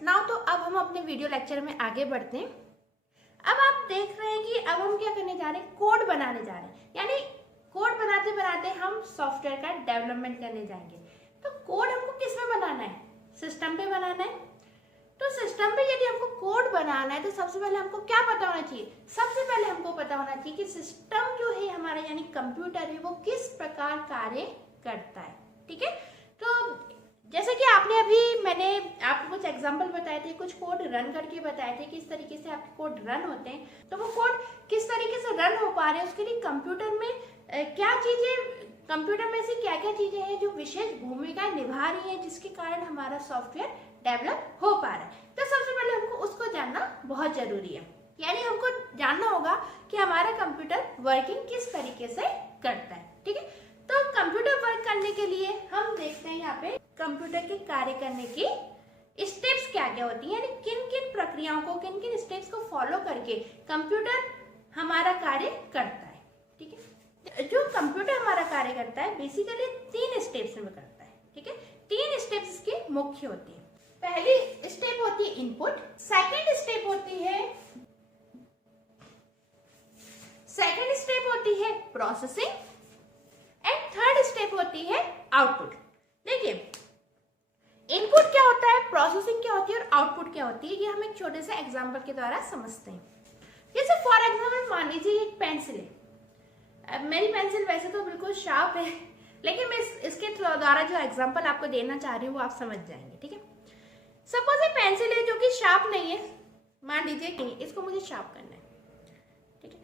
Now तो अब हम अपने वीडियो लेक्चर में आगे बढ़ते हैं। अब आप देख रहे हैं कि अब हम क्या करने जा रहे हैं, कोड बनाने जा रहे हैं। यानी कोड बनाते बनाते हम सॉफ्टवेयर का डेवलपमेंट करने जाएंगे। तो कोड हमको किस में बनाना है, सिस्टम पे बनाना है। तो सिस्टम पे यदि हमको कोड बनाना है तो सबसे पहले हमको क्या पता होना चाहिए, सबसे पहले हमको पता होना चाहिए कि सिस्टम जो है हमारा यानी कंप्यूटर है वो किस प्रकार कार्य करता है। ठीक है, तो जैसे कि मैंने आपको कुछ एग्जांपल बताए थे, कुछ कोड रन करके बताए थे कि इस तरीके से आपके कोड रन होते हैं। तो वो कोड किस तरीके से रन हो पा रहे हैं, उसके लिए कंप्यूटर में क्या चीजें, कंप्यूटर में से क्या क्या चीजें हैं जो विशेष भूमिका निभा रही हैं, जिसके कारण हमारा सॉफ्टवेयर डेवलप हो पा रहा है। तो सबसे पहले हमको उसको जानना बहुत जरूरी है। यानी हमको जानना होगा कि हमारा कंप्यूटर वर्किंग किस तरीके से करता है। ठीक है, तो कंप्यूटर वर्क करने के लिए हम देखते हैं यहाँ पे कंप्यूटर के कार्य करने की स्टेप्स क्या क्या होती हैं, यानी किन किन प्रक्रियाओं को, किन किन स्टेप्स को फॉलो करके कंप्यूटर हमारा कार्य करता है। ठीक है, जो कंप्यूटर हमारा कार्य करता है बेसिकली 3 स्टेप्स में करता है। ठीक है, 3 स्टेप्स इसके मुख्य होती है। पहली स्टेप होती है इनपुट, सेकंड स्टेप होती है प्रोसेसिंग एंड थर्ड स्टेप होती है आउटपुट। देखिए, इनपुट क्या होता है, प्रोसेसिंग क्या होती है और आउटपुट क्या होती है, ये हम एक छोटे से एग्जांपल के द्वारा समझते हैं। जैसे फॉर एग्जांपल मान लीजिए एक पेंसिल है। अब मेरी पेंसिल वैसे तो बिल्कुल शार्प है, लेकिन मैं इसके द्वारा जो एग्जांपल आपको देना चाह रही हूँ वो आप समझ जाएंगे। ठीक है, सपोज ये पेंसिल है जो कि शार्प नहीं है, मान लीजिए कि इसको मुझे शार्प करना है। ठीक है,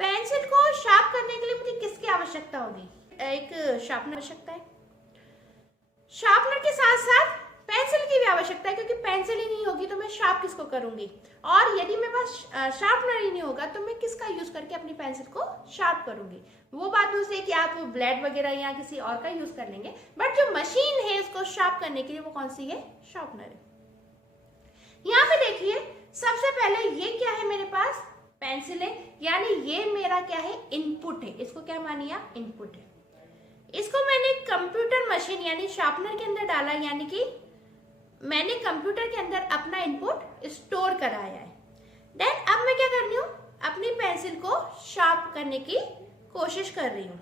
पेंसिल को शार्प करने के लिए मुझे किसकी आवश्यकता होगी, एक शार्पनर आवश्यकता है। शार्पनर के साथ साथ पेंसिल की भी आवश्यकता है, क्योंकि पेंसिल ही नहीं होगी तो मैं शार्प किसको करूंगी, और यदि मेरे पास शार्पनर ही नहीं होगा तो मैं किसका यूज करके अपनी पेंसिल को शार्प करूंगी। वो बात दूसरी है कि आप ब्लेड वगैरह या किसी और का यूज कर लेंगे, बट जो मशीन है इसको शार्प करने के लिए वो कौन सी है, शार्पनर है। यहाँ पे देखिए, सबसे पहले ये क्या है, मेरे पास पेंसिल है, यानी ये मेरा क्या है, इनपुट है। इसको क्या मानिए, इनपुट है। इसको मैंने कंप्यूटर मशीन यानी शार्पनर के अंदर डाला, यानी कि मैंने कंप्यूटर के अंदर अपना इनपुट स्टोर कराया है। देन अब मैं क्या कर रही हूँ, अपनी पेंसिल को शार्प करने की कोशिश कर रही हूँ।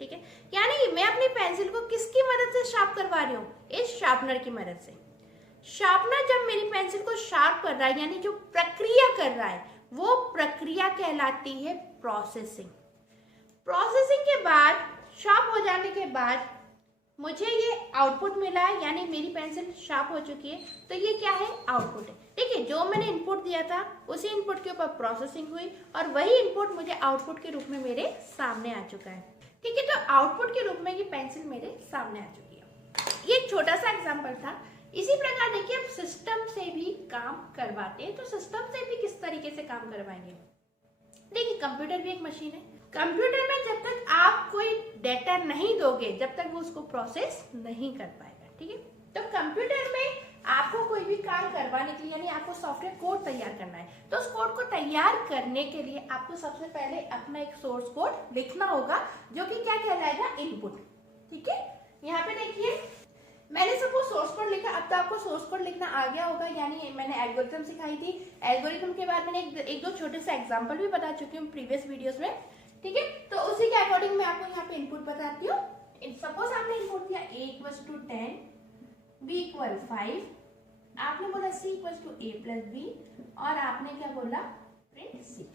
ठीक है, यानी मैं अपनी पेंसिल को किसकी मदद से शार्प करवा रही हूँ, इस शार्पनर की मदद से। शार्पनर जब मेरी पेंसिल को शार्प कर रहा है, यानी जो प्रक्रिया कर रहा है, वो प्रक्रिया कहलाती है प्रोसेसिंग। प्रोसेसिंग के बाद, शार्प हो जाने के बाद मुझे ये आउटपुट मिला है, यानी मेरी पेंसिल शार्प हो चुकी है, तो ये क्या है, आउटपुट है। देखिए, जो मैंने इनपुट दिया था उसी इनपुट के ऊपर प्रोसेसिंग हुई और वही इनपुट मुझे आउटपुट के रूप में मेरे सामने आ चुका है। ठीक है, तो आउटपुट के रूप में ये पेंसिल मेरे सामने आ चुकी है। ये एक छोटा सा एग्जाम्पल था। इसी प्रकार देखिए, आप सिस्टम से भी काम करवाते हैं, तो सिस्टम से भी किस तरीके से काम करवाएंगे। देखिए, कंप्यूटर भी एक मशीन है। कंप्यूटर में जब तक आप कोई डेटा नहीं दोगे, जब तक वो उसको प्रोसेस नहीं कर पाएगा। ठीक है, तो कंप्यूटर में आपको कोई भी काम करवाने के लिए, यानी आपको सॉफ्टवेयर कोड तैयार करना है, तो उस कोड को तैयार करने के लिए आपको सबसे पहले अपना एक सोर्स कोड लिखना होगा, जो कि क्या कहलाएगा, इनपुट। ठीक है, यहाँ पे देखिए, मैंने सबको सोर्स कोड लिखा। अब तो आपको सोर्स कोड लिखना आ गया होगा, यानी मैंने एल्गोरिथम सिखाई थी। एल्गोरिथम के बाद मैंने एक दो छोटे से एग्जांपल भी बता चुकी हूँ प्रीवियस वीडियोस में। ठीक है, तो उसी के अकॉर्डिंग मैं आपको यहाँ पे इनपुट बताती हूँ। सपोज आपने इनपुट दिया a = 10, b = 5, आपने बोला c = a + b, और आपने क्या बोला, प्रिंट c।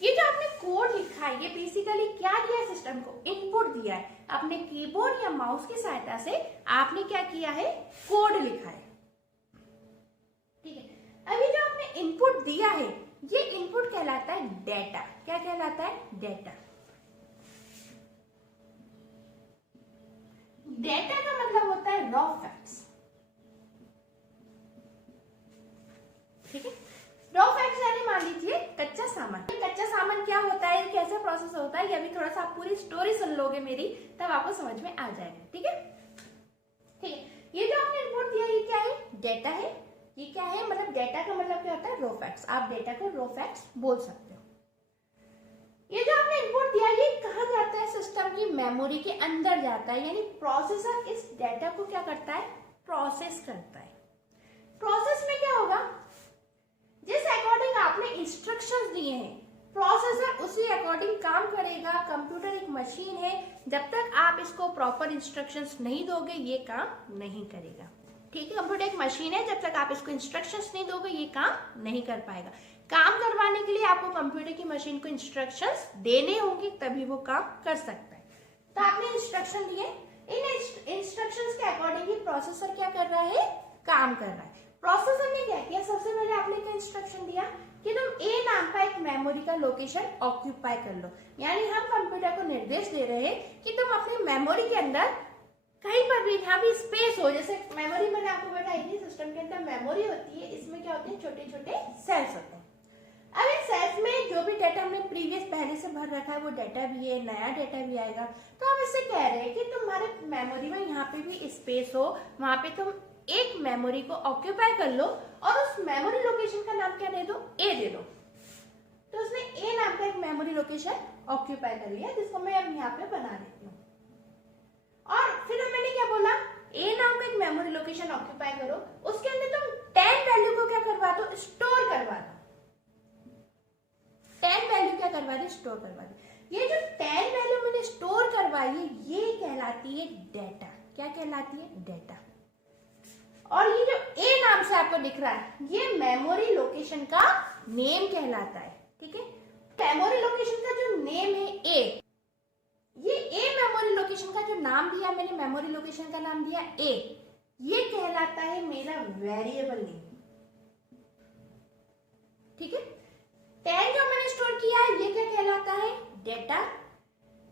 ये जो आपने कोड लिखा है, ये बेसिकली क्या दिया है, सिस्टम को इनपुट दिया है। अपने कीबोर्ड या माउस की सहायता से आपने क्या किया है, कोड लिखा है। ठीक है, अभी जो आपने इनपुट दिया है, ये इनपुट कहलाता है डेटा। क्या कहलाता है, डेटा। डेटा का मतलब होता है रॉ फैक्ट्स। ठीक है, रॉ फैक्ट्स यानी मान लीजिए कच्चा सामान। कच्चा सामान क्या होता है, कैसे प्रोसेस होता है, ये अभी थोड़ा सा आप पूरी स्टोरी सुन लोगे मेरी, तब आपको समझ में आ जाएगा। ठीक है, ठीक है, ये जो आपने इनपुट दिया, ये क्या है, डेटा है। ये क्या है, मतलब डेटा का मतलब क्या होता है, रॉ फैक्ट्स। आप डेटा को रॉ फैक्ट्स बोल सकते हो। ये जो आपने इनपुट दिया, ये कहाँ जाता है, सिस्टम की मेमोरी के अंदर जाता है, यानी प्रोसेसर इस डेटा को क्या करता है, प्रोसेस करता है। दिए हैं, प्रोसेसर उसी अकॉर्डिंग काम करेगा। कंप्यूटर एक मशीन है, जब तक आप इसको प्रॉपर इंस्ट्रक्शंस नहीं दोगे ये काम नहीं करेगा। ठीक है, कंप्यूटर एक मशीन है, जब तक आप इसको इंस्ट्रक्शंस नहीं दोगे ये काम नहीं कर पाएगा। काम करवाने के लिए आपको कंप्यूटर की मशीन को इंस्ट्रक्शंस देने होंगे, तभी वो काम कर सकता है। तो आपने इंस्ट्रक्शन दिए, इन इंस्ट्रक्शंस के अकॉर्डिंग ही प्रोसेसर क्या कर रहा है, काम कर रहा है। प्रोसेसर ने क्या किया, सबसे पहले आपने क्या इंस्ट्रक्शन दिया कि तुम ए नाम का एक मेमोरी का लोकेशन ऑक्यूपाई कर लो। यानी हम कंप्यूटर को निर्देश दे रहे हैं कि तुम अपनी मेमोरी के अंदर कहीं पर भी जहाँ भी स्पेस हो, जैसे मेमोरी मैंने आपको बताई थी, सिस्टम के अंदर मेमोरी होती है, इसमें क्या होते हैं, छोटे छोटे सेल्स होते हैं। अब इन सेल्स में जो भी डाटा हमने प्रीवियस पहले से भर रखा है वो डाटा भी है, नया डाटा भी आएगा। तो हम इससे कह रहे हैं कि तुम्हारे मेमोरी में यहाँ पे भी स्पेस हो, वहां पे तुम एक मेमोरी को ऑक्यूपाई कर लो और उस मेमोरी लोकेशन का नाम क्या दे दो, ए दे दो। तो उसने ए नाम का एक मेमोरी लोकेशन ऑक्यूपाई कर लिया, जिसको मैं अब यहाँ पे बना देती हूँ। और फिर मैंने क्या बोला, ए नाम का एक मेमोरी लोकेशन ऑक्यूपाई करो, उसके अंदर तुम 10 वैल्यू को क्या करवा दो, स्टोर करवा दो। 10 वैल्यू क्या करवा दी, स्टोर करवा दी। ये जो 10 वैल्यू मैंने स्टोर करवाई है ये कहलाती है डेटा। क्या कहलाती है, डेटा। और ये जो ए नाम से आपको दिख रहा है ये मेमोरी लोकेशन का नेम कहलाता है। ठीक है, मेमोरी लोकेशन का जो नेम है ए, ये ए मेमोरी लोकेशन का जो नाम दिया मैंने, मेमोरी लोकेशन का नाम दिया ए, ये कहलाता है मेरा वेरिएबल नेम। ठीक है, 10 जो मैंने स्टोर किया है ये क्या कहलाता है, डेटा।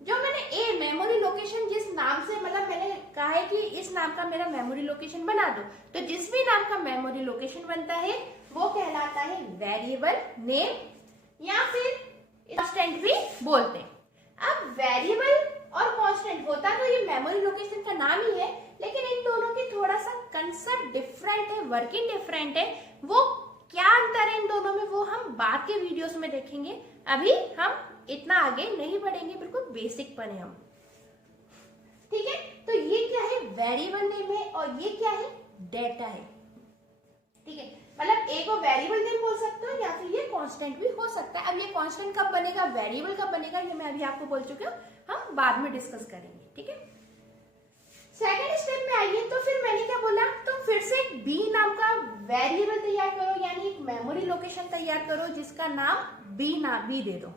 जो मैंने ए मेमोरी लोकेशन जिस नाम से, मतलब मैंने कहा है कि इस नाम का मेरा मेमोरी लोकेशन बना दो, तो जिस भी नाम का मेमोरी लोकेशन बनता है वो कहलाता है वेरिएबल नेम, या फिर कांस्टेंट भी बोलते हैं। अब वेरिएबल और कांस्टेंट होता तो ये मेमोरी लोकेशन का नाम ही है, लेकिन इन दोनों की थोड़ा सा कंसेप्ट डिफरेंट है, वर्किंग डिफरेंट है। वो क्या अंतर है इन दोनों में वो हम बाद के वीडियोस में देखेंगे। अभी हम इतना आगे नहीं बढ़ेंगे, बिल्कुल बेसिक पर है हम। ठीक है, तो ये क्या है, वेरिएबल नेम है, और ये क्या है, डेटा है। ठीक है, मतलब ए को वेरिएबल नेम बोल सकते हो या फिर ये कांस्टेंट भी हो सकता है। अब ये कांस्टेंट कब बनेगा, वेरिएबल कब बनेगा, ये मैं अभी आपको बोल चुकी हूँ, हम बाद में डिस्कस करेंगे। ठीक है, सेकेंड स्टेप में आइए। तो फिर मैंने क्या बोला, तुम फिर से एक बी नाम का वेरिएबल तैयार करो, यानी एक मेमोरी लोकेशन तैयार करो जिसका नाम बी दे दो।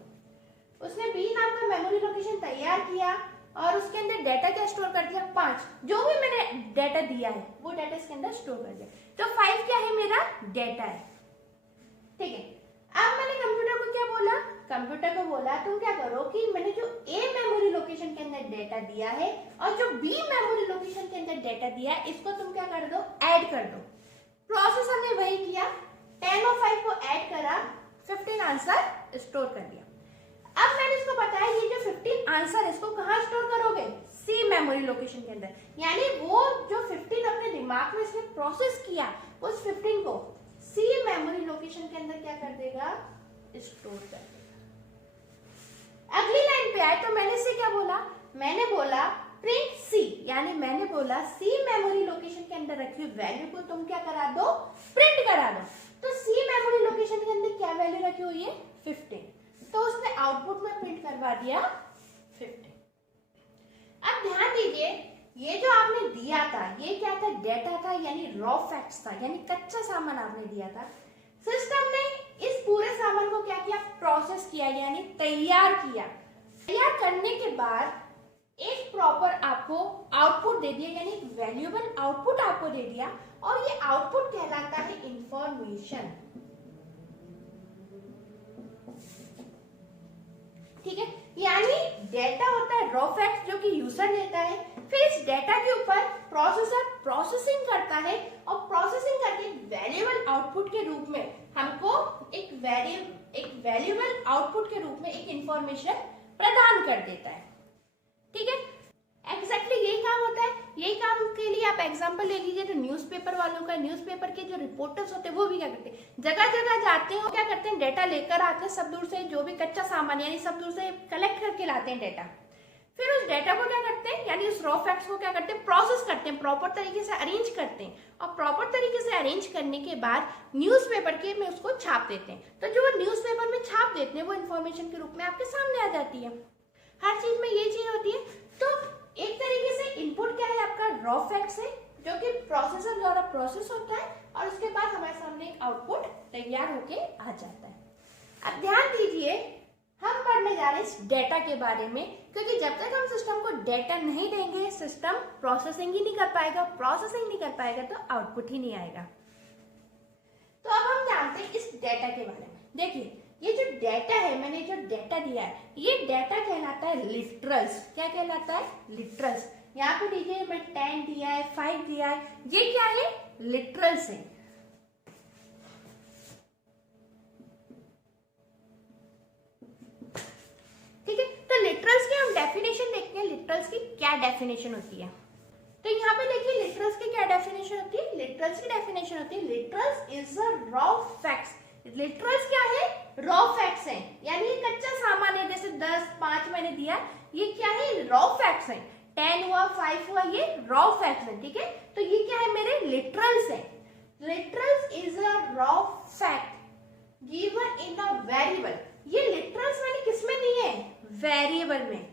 उसने बी नाम का मेमोरी लोकेशन तैयार किया और उसके अंदर डाटा क्या स्टोर कर दिया, 5। जो भी मैंने डाटा दिया है वो डाटा इसके अंदर स्टोर कर दिया। तो 5 क्या है, मेरा डाटा है। ठीक है, अब मैंने कंप्यूटर को क्या बोला, कंप्यूटर को बोला तुम क्या करो कि मैंने जो ए मेमोरी लोकेशन के अंदर डाटा दिया है और जो बी मेमोरी लोकेशन के अंदर डाटा दिया है, इसको तुम क्या कर दो, ऐड कर दो। प्रोसेसर ने वही किया, 10 और 5 को ऐड करा, 15 आंसर स्टोर कर दिया। अब मैंने इसको बताया ये जो 15 आंसर इसको कहाँ स्टोर करोगे, सी मेमोरी लोकेशन के अंदर। यानी वो जो 15 अपने दिमाग में इसने प्रोसेस किया, उस 15 को सी मेमोरी लोकेशन के अंदर क्या कर देगा, स्टोर कर देगा। अगली लाइन पे आए तो मैंने इससे क्या बोला, मैंने बोला प्रिंट सी, यानी मैंने बोला सी मेमोरी लोकेशन के अंदर रखी हुई वैल्यू को तुम क्या करा दो, प्रिंट करा दो। तो सी मेमोरी लोकेशन के अंदर क्या वैल्यू रखी हुई है, 15, तो उसने आउटपुट में प्रिंट करवा दिया 15। अब ध्यान दीजिए, ये जो आपने दिया था ये क्या था, डेटा था, यानी रॉ फैक्ट्स था, यानी कच्चा सामान आपने दिया था। सिस्टम ने इस पूरे सामान को क्या किया, प्रोसेस किया, यानी तैयार किया। तैयार करने के बाद एक प्रॉपर आपको आउटपुट दे दिया, यानी एक वैल्यूएबल आउटपुट आपको दे दिया, और ये आउटपुट कहलाता है इंफॉर्मेशन। ठीक है, यानी डेटा होता है रॉ फैक्ट जो कि यूजर लेता है, फिर इस डेटा के ऊपर प्रोसेसर प्रोसेसिंग करता है, और प्रोसेसिंग करके वैल्यूएबल आउटपुट के रूप में हमको एक वैल्यूएबल आउटपुट के रूप में एक इंफॉर्मेशन प्रदान कर देता है। ठीक है, एग्जैक्टली यही काम होता है। यही काम के लिए आप एग्जांपल ले लीजिए, तो न्यूज़पेपर वालों का, न्यूज़पेपर के जो रिपोर्टर्स होते हैं वो भी क्या करते हैं, जगह जगह जाते हैं, क्या करते हैं, डेटा लेकर आते हैं सब दूर से, जो भी कच्चा सामान यानी सब दूर से कलेक्ट करके लाते हैं डेटा। फिर उस डेटा को क्या करते हैं, यानी उस रॉ फैक्ट्स को क्या करते हैं, प्रोसेस करते हैं, प्रॉपर तरीके से अरेंज करते हैं, और प्रॉपर तरीके से अरेंज करने के बाद न्यूज़पेपर के में उसको छाप देते हैं। तो जो वो न्यूज़पेपर में छाप देते हैं वो इन्फॉर्मेशन के रूप में आपके सामने आ जाती है। हर चीज में ये चीज होती है। तो एक तरीके से इनपुट क्या है, आपका रॉ फैक्ट्स है जो कि प्रोसेसर द्वारा प्रोसेस होता है, और उसके बाद हमारे सामने एक आउटपुट तैयार होके आ जाता है। अब ध्यान दीजिए, हम पढ़ने जा रहे हैं इस डेटा के बारे में, क्योंकि जब तक हम सिस्टम को डेटा नहीं देंगे सिस्टम प्रोसेसिंग ही नहीं कर पाएगा, प्रोसेसिंग नहीं कर पाएगा तो आउटपुट ही नहीं आएगा। तो अब हम जानते हैं इस डेटा के बारे में। देखिए ये जो डेटा है, मैंने जो डेटा दिया है, ये डेटा कहलाता है लिटरल्स। क्या कहलाता है, लिटरल्स। यहाँ पे देखिए मैं 10 दिया है, 5 दिया है, ये क्या है, लिटरल्स है। ठीक है, तो लिटरल्स की हम डेफिनेशन देखते हैं, लिटरल्स की क्या डेफिनेशन होती है। तो यहाँ पे देखिए लिटरल्स की क्या डेफिनेशन होती है, लिटरल्स की डेफिनेशन होती है, literals is a raw facts. Literals क्या है, रॉ फैक्ट्स हैं, यानी कच्चा सामान है, जैसे 10, 5 मैंने दिया, ये क्या है, रॉ फैक्ट्स हैं। 10 हुआ, 5 हुआ, ये रॉ फैक्ट्स हैं। ठीक है, तो ये क्या है, मेरे लिटरल्स हैं। Literals is a raw fact given in a variable. ये लिटरल्स मैंने किसमें दिए हैं, वेरिएबल में,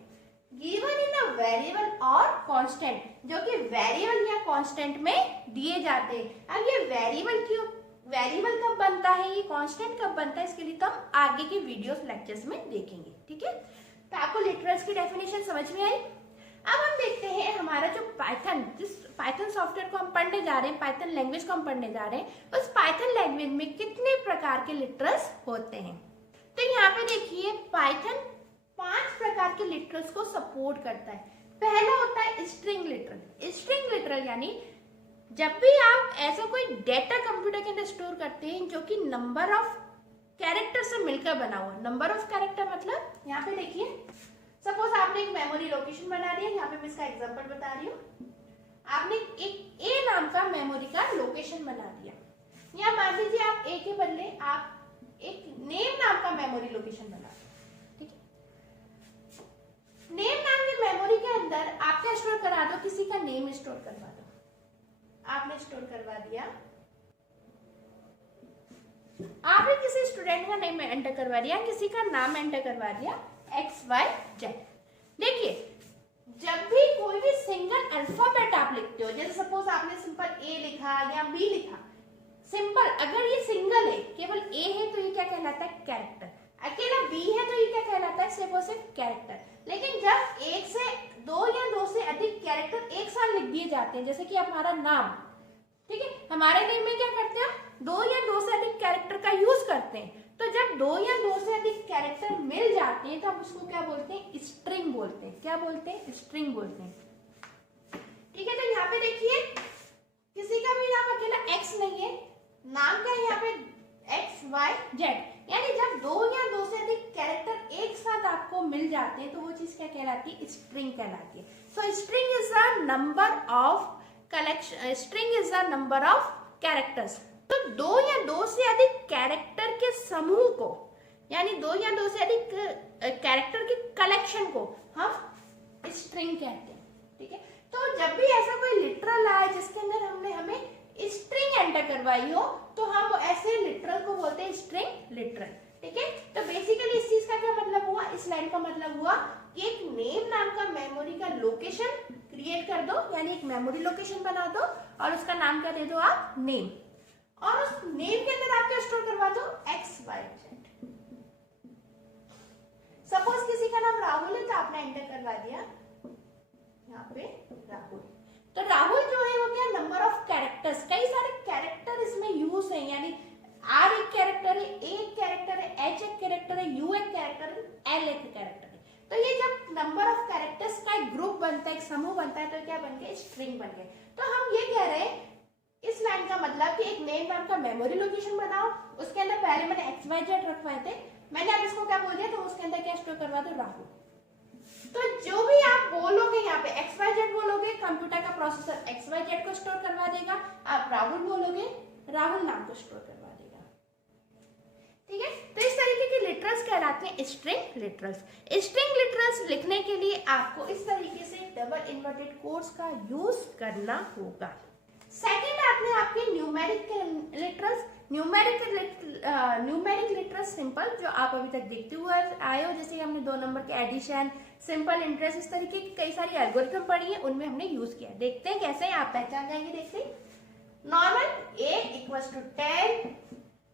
गिवन इन अ वेरिएबल और कांस्टेंट, जो कि वेरिएबल या कांस्टेंट में दिए जाते हैं। अब ये वेरिएबल क्यों, वेरिएबल कब बनता है, ये कांस्टेंट कब बनता है, इसके लिए तो हम आगे के वीडियोस लेक्चर्स में देखेंगे। ठीक है, तो आपको लिटरल्स की डेफिनेशन समझ में आई। अब हम देखते हैं हमारा जो पाइथन, जिस पाइथन सॉफ्टवेयर को हम पढ़ने जा रहे हैं, पाइथन लैंग्वेज को हम पढ़ने जा रहे हैं, उस पाइथन लैंग्वेज में कितने प्रकार के लिटरल्स होते हैं। तो यहाँ पे देखिए पाइथन 5 प्रकार के लिटरल्स को सपोर्ट करता है। पहला होता है स्ट्रिंग लिटरल। स्ट्रिंग लिटरल यानी जब भी आप ऐसा कोई डेटा कंप्यूटर के अंदर स्टोर करते हैं जो कि नंबर ऑफ कैरेक्टर से मिलकर बना हुआ। नंबर ऑफ कैरेक्टर मतलब यहाँ पे देखिए, सपोज आपने एक मेमोरी लोकेशन बना दिया, यहाँ पे मैं इसका एग्जांपल बता रही हूँ। आपने एक ए नाम का मेमोरी का लोकेशन बना दिया, या मान लीजिए आप ए के बदले आप एक नेम नाम का मेमोरी लोकेशन बना दिया। ठीक है, नेम नाम की मेमोरी के अंदर आप क्या स्टोर करा दो, किसी का नेम स्टोर करवा दो। आपने स्टोर करवा दिया, आपने किसी स्टूडेंट का नेम एंटर करवा दिया, किसी का नाम एंटर करवा दिया XYZ। देखिए जब भी कोई भी सिंगल अल्फाबेट आप लिखते हो, जैसे सपोज आपने सिंपल A लिखा या B लिखा, सिंपल, अगर ये सिंगल है, केवल A है तो ये क्या कहलाता है, कैरेक्टर। अकेला B है तो ये क्या कहलाता है, सिर्फ और सिर्फ कैरेक्टर। लेकिन जब एक से 2 या 2 से अधिक कैरेक्टर एक साथ लिख दिए जाते हैं, जैसे कि हमारा नाम, ठीक है, हमारे नेम में क्या करते हैं, 2 या 2 से अधिक कैरेक्टर का यूज करते हैं। तो जब 2 या 2 से अधिक कैरेक्टर मिल जाते हैं तो हम उसको क्या बोलते हैं, स्ट्रिंग बोलते हैं। क्या बोलते हैं, स्ट्रिंग बोलते हैं। ठीक है, तो यहाँ पे देखिए किसी का भी नाम अकेला X नहीं है, नाम क्या है यहाँ पे XYZ, यानी जब 2 या 2 से अधिक कैरेक्टर एक साथ आपको मिल जाते हैं तो वो चीज क्या कहलाती है, स्ट्रिंग कहलाती है। सो string is the number of collection, string is the number of characters. तो 2 या 2 से अधिक कैरेक्टर के समूह को, यानी 2 या 2 से अधिक कैरेक्टर के कलेक्शन को हम स्ट्रिंग कहते हैं। ठीक है, तो जब भी ऐसा कोई लिटरल आए जिसके अंदर हमने हमें स्ट्रिंग एंटर करवाई हो तो हम ऐसे लिटरल को बोलते हैं स्ट्रिंग लिटरल। ठीक है, तो बेसिकली इस चीज का क्या मतलब हुआ, इस लाइन का मतलब हुआ कि एक नेम नाम का मेमोरी का लोकेशन क्रिएट कर दो, यानी एक मेमोरी लोकेशन बना दो और उसका नाम क्या दे दो आप, नेम, और उस नेम के अंदर आप क्या स्टोर करवा दो, XYZ। सपोज किसी का नाम राहुल है तो आपने एंटर करवा दिया यहाँ पे राहुल। तो राहुल जो है वो क्या, नंबर ऑफ कैरेक्टर्स, कई सारे कैरेक्टर इसमें यूज है, यानी R एक कैरेक्टर है, A एक कैरेक्टर है, H एक कैरेक्टर है, U एक कैरेक्टर है, L एक कैरेक्टर है। तो ये जब नंबर ऑफ कैरेक्टर्स का एक ग्रुप बनता है, एक समूह बनता है, तो क्या बन गया, स्ट्रिंग बन गया। तो हम ये कह रहे हैं इस लाइन का मतलब कि एक नेम नाम का मेमोरी लोकेशन बनाओ, उसके अंदर पहले मैंने XYZ रखवाए थे, मैंने अब इसको क्या बोल दिया, तो उसके अंदर क्या स्टोर करवा दो, राहुल। तो जो भी आप बोलोगे यहाँ पे XYZ बोलोगे, कंप्यूटर का प्रोसेसर XYZ को स्टोर करवा देगा। आप राहुल बोलोगे, राहुल नाम को स्टोर करवा देगा। ठीक है। तो इस तरीके के लिटरल्स कहलाते हैं स्ट्रिंग लिटरल्स। स्ट्रिंग लिटरल्स लिखने के लिए आपको इस तरीके से डबल इन्वर्टेड कोट्स का यूज करना होगा। सेकंड आपने आपके numeric literals, numeric literals simple जो आप अभी तक देखते हुए आए हो, जैसे हमने 2 नंबर के एडिशन, सिंपल इंटरेस्ट, इस तरीके की कई सारी एल्गोरिथम पढ़ी है, उनमें हमने यूज किया। देखते हैं कैसे आप पहचान जाएंगे। देखते हैं normal a equals to 10,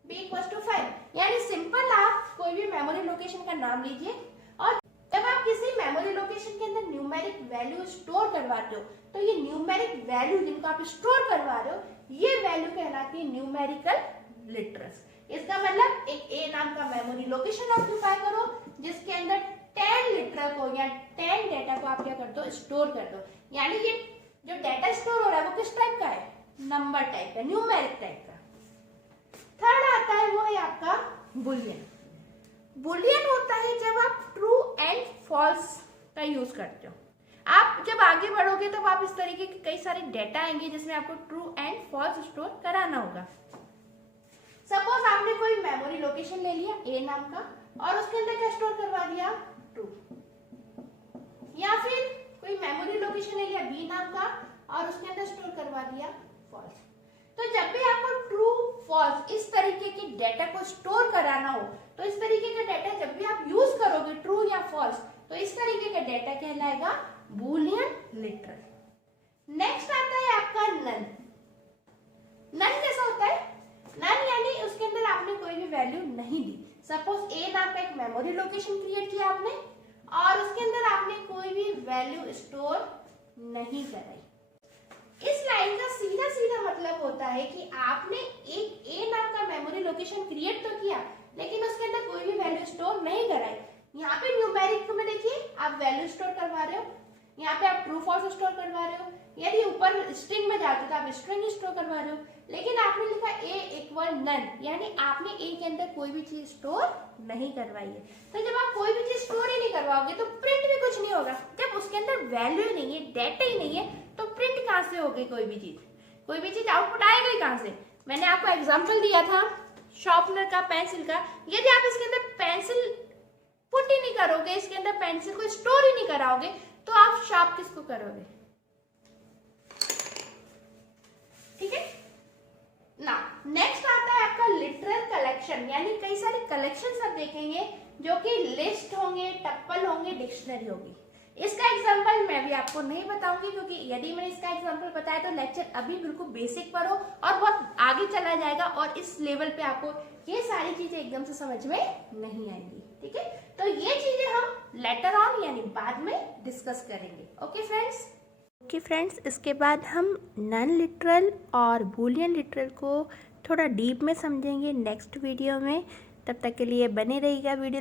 b equals to 5, यानी सिंपल आप कोई भी मेमोरी लोकेशन का नाम लीजिए और जब आप किसी मेमोरी लोकेशन के अंदर न्यूमेरिक वैल्यू स्टोर करवाते हो तो ये न्यूमेरिक वैल्यू जिनको आप स्टोर करवा रहे हो ये वैल्यू कहलाती है न्यूमेरिकल लिटरल्स। इसका मतलब एक a नाम का मेमोरी लोकेशन ऑक्यूपाई करो जिसके अंदर 10 लिटरल को या 10 डेटा को आप क्या कर दो, स्टोर कर दो। यानी ये जो डेटा स्टोर हो रहा है वो किस टाइप का है, नंबर टाइप का, न्यूमेरिक टाइप का। थर्ड आता है वो है आपका बुलियन। बुलियन होता है जब आप ट्रू एंड फॉल्स का यूज करते हो। आप जब आगे बढ़ोगे तब आप इस तरीके के कई सारे डेटा आएंगे जिसमें आपको ट्रू एंड फॉल्स स्टोर कराना होगा। सपोज आपने कोई मेमोरी लोकेशन ले लिया a नाम का और उसके अंदर क्या स्टोर करवा दिया, ट्रू, या फिर कोई मेमोरी लोकेशन ले लिया b नाम का और उसके अंदर स्टोर करवा दिया फॉल्स। तो जब भी आपको ट्रू फॉल्स इस तरीके के डेटा को स्टोर कराना हो तो इस तरीके का डेटा जब भी आप यूज करोगे ट्रू या फॉल्स तो इस तरीके का डेटा कहलाएगा बुलियन लिटरल। नेक्स्ट आता है आपका नन। नन कैसा होता है, नन यानी उसके अंदर आपने कोई भी वैल्यू नहीं दी। सपोज a नाम का एक मेमोरी लोकेशन क्रिएट किया आपने और उसके अंदर आपने कोई भी वैल्यू स्टोर नहीं कराई। इस लाइन का सीधा सीधा मतलब होता है कि आपने एक a नाम का मेमोरी लोकेशन क्रिएट तो किया लेकिन उसके अंदर कोई भी वैल्यू स्टोर नहीं कराई। यहाँ पे न्यूमेरिक में देखिए आप वैल्यू स्टोर करवा रहे हो, यहाँ पे आप ट्रू फॉल्स स्टोर करवा रहे हो, यदि ऊपर स्ट्रिंग में जाते तो आप स्ट्रिंग स्टोर करवा रहे हो, लेकिन आपने लिखा a इक्वल नन यानी आपने a के अंदर कोई भी चीज स्टोर नहीं करवाई है। तो जब आप कोई भी चीज स्टोर ही नहीं करवाओगे तो प्रिंट भी कुछ नहीं होगा। जब उसके अंदर वैल्यू ही नहीं है, डेटा ही नहीं है तो प्रिंट कहाँ से होगी, कोई भी चीज आउटपुट आएगा ही कहाँ से। मैंने आपको एग्जाम्पल दिया था शार्पनर का, पेंसिल का। यदि आप इसके अंदर पेंसिल पुट ही नहीं करोगे, इसके अंदर पेंसिल को स्टोर ही नहीं कराओगे तो आप शार्प किसको करोगे, ठीक है ना। नेक्स्ट आता है आपका लिटरल कलेक्शन, यानी कई सारे कलेक्शन आप देखेंगे जो कि लिस्ट होंगे, टप्पल होंगे, डिक्शनरी होगी। इसका एग्जांपल मैं भी आपको नहीं बताऊंगी क्योंकि यदि मैंने इसका एग्जांपल बताया तो लेक्चर अभी बिल्कुल बेसिक पर हो और बहुत आगे चला जाएगा और इस लेवल पे आपको ये सारी चीजें एकदम से समझ में नहीं आएंगी, ठीक है। तो ये चीजें हम लेटर ऑन यानी बाद में डिस्कस करेंगे। ओके फ्रेंड्स, इसके बाद हम नॉन लिटरल और बूलियन लिटरल को थोड़ा डीप में समझेंगे नेक्स्ट वीडियो में। तब तक के लिए बने रहिएगा वीडियो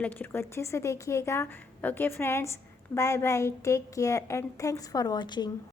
लेक्चर को अच्छे से देखिएगा। Okay friends, bye bye, take care and thanks for watching.